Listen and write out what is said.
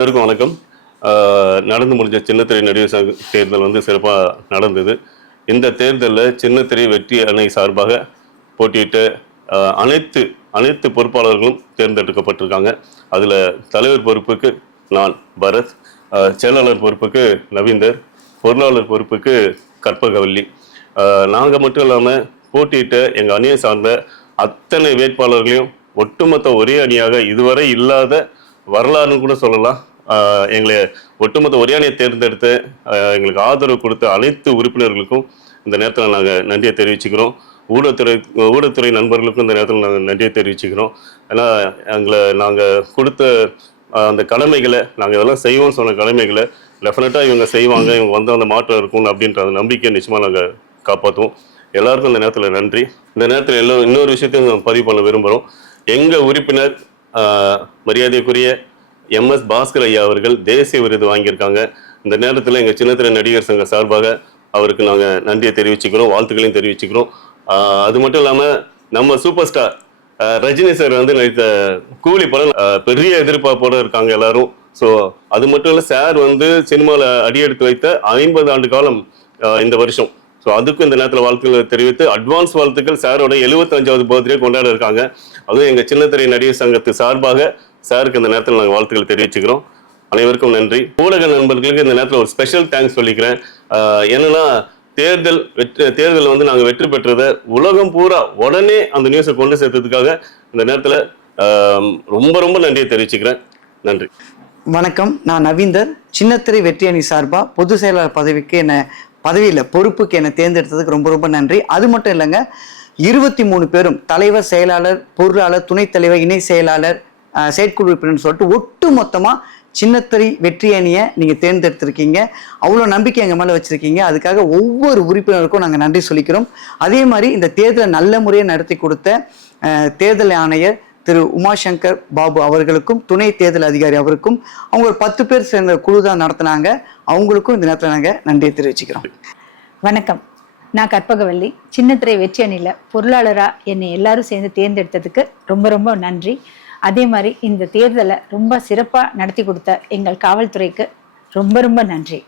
அனைவருக்கும் வணக்கம். நடந்து முடிஞ்ச சின்னத்திரை நடிகர் சங்க தேர்தல் வந்து சிறப்பாக நடந்தது. இந்த தேர்தலில் சின்னத்திரை வெற்றி அணை சார்பாக போட்டியிட்ட அனைத்து அனைத்து பொறுப்பாளர்களும் தேர்ந்தெடுக்கப்பட்டிருக்காங்க. அதில் தலைவர் பொறுப்புக்கு நான் பரத், செயலாளர் பொறுப்புக்கு நவீந்தர், பொருளாளர் பொறுப்புக்கு கற்பகவல்லி. நாங்கள் மட்டும் இல்லாமல் போட்டியிட்ட எங்கள் அணியை சார்ந்த அத்தனை வேட்பாளர்களையும் ஒட்டுமொத்த ஒரே அணியாக இதுவரை இல்லாத வரலாறுன்னு கூட சொல்லலாம். எங்களை ஒட்டுமொத்த ஒரே அணியை தேர்ந்தெடுத்து எங்களுக்கு ஆதரவு கொடுத்த அனைத்து உறுப்பினர்களுக்கும் இந்த நேரத்தில் நாங்கள் நன்றியை தெரிவிச்சுக்கிறோம். ஊடகத்துறை நண்பர்களுக்கும் இந்த நேரத்தில் நாங்கள் நன்றியை தெரிவிச்சுக்கிறோம். ஏன்னா நாங்கள் கொடுத்த அந்த கடமைகளை, நாங்கள் இதெல்லாம் செய்வோம்னு சொன்ன கடமைகளை டெஃபினட்டாக இவங்க செய்வாங்க, இவங்க வந்து அந்த மாற்றம் இருக்கும் அப்படின்ற அந்த நம்பிக்கையை நிச்சயமாக நாங்கள் காப்பாற்றுவோம். எல்லாருக்கும் இந்த நேரத்தில் நன்றி. இந்த நேரத்தில் இன்னொரு விஷயத்தையும் பதிவு பண்ண விரும்புகிறோம். எங்கள் உறுப்பினர் மரியாதைக்குரிய MS பாஸ்கர் ஐயா அவர்கள் தேசிய விருது வாங்கியிருக்காங்க. இந்த நேரத்தில் எங்கள் சின்னத்திரை நடிகர் சங்க சார்பாக அவருக்கு நாங்கள் நன்றியை தெரிவிச்சுக்கிறோம், வாழ்த்துக்களையும் தெரிவிச்சுக்கிறோம். அது மட்டும் இல்லாமல் நம்ம சூப்பர் ஸ்டார் ரஜினி சார் வந்து நடித்த கூலி படம் பெரிய எதிர்பார்ப்போடு இருக்காங்க எல்லாரும். ஸோ அது மட்டும் இல்லை, சார் வந்து சினிமாவில் அடியெடுத்து வைத்த 50 ஆண்டு காலம் இந்த வருஷம். ஸோ அதுக்கும் இந்த நேரத்தில் வாழ்த்துக்களை தெரிவித்து அட்வான்ஸ் வாழ்த்துக்கள். சாரோட 75வது பர்த்டே கொண்டாட இருக்காங்க. அதுவும் எங்கள் சின்னத்திரை நடிகர் சங்கத்து சார்பாக சாருக்கு இந்த நேரத்தில் நாங்கள் வாழ்த்துக்கள் தெரிவிச்சுக்கிறோம். அனைவருக்கும் நன்றி. ஊடக நண்பர்களுக்கு இந்த நேரத்தில் ஒரு ஸ்பெஷல் தேங்க்ஸ் சொல்லிக்கிறேன். என்னன்னா தேர்தல் வந்து நாங்கள் வெற்றி பெற்றதை உலகம் பூரா உடனே அந்த நியூஸை கொண்டு சேர்த்ததுக்காக இந்த நேரத்தில் ரொம்ப ரொம்ப நன்றியை தெரிவிச்சுக்கிறேன். நன்றி. வணக்கம், நான் நவீந்தர். சின்னத்திரை வெற்றி அணி சார்பாக பொதுச் செயலாளர் பொறுப்புக்கு என்னை தேர்ந்தெடுத்ததுக்கு ரொம்ப ரொம்ப நன்றி. அது மட்டும் இல்லைங்க, 23 பேரும் தலைவர், செயலாளர், பொருளாளர், துணைத் தலைவர், இணை செயலாளர், செயற்குழு உறுப்பினர் சொல்லிட்டு ஒட்டு மொத்தமாக சின்னத்திரை வெற்றி அணியை நீங்கள் தேர்ந்தெடுத்திருக்கீங்க. அவ்வளோ நம்பிக்கை எங்கள் மேலே வச்சுருக்கீங்க. அதுக்காக ஒவ்வொரு உறுப்பினருக்கும் நாங்கள் நன்றி சொல்லிக்கிறோம். அதே மாதிரி இந்த தேர்தலை நல்ல முறையை நடத்தி கொடுத்த தேர்தல் ஆணையர் திரு உமாசங்கர் பாபு அவர்களுக்கும், துணை தேர்தல் அதிகாரி அவருக்கும், அவங்க ஒரு 10 பேர் சேர்ந்த குழு தான் நடத்தினாங்க. அவங்களுக்கும் இந்த நேரத்தில் நாங்கள் நன்றியை தெரிவிச்சுக்கிறோம். வணக்கம், நான் கற்பகவல்லி. சின்னத்திரை வெற்றி அணியில் பொருளாளராக என்னை எல்லாரும் சேர்ந்து தேர்ந்தெடுத்ததுக்கு ரொம்ப ரொம்ப நன்றி. அதே மாதிரி இந்த தேர்தலை ரொம்ப சிறப்பாக நடத்தி கொடுத்த எங்கள் காவல்துறைக்கு ரொம்ப ரொம்ப நன்றி.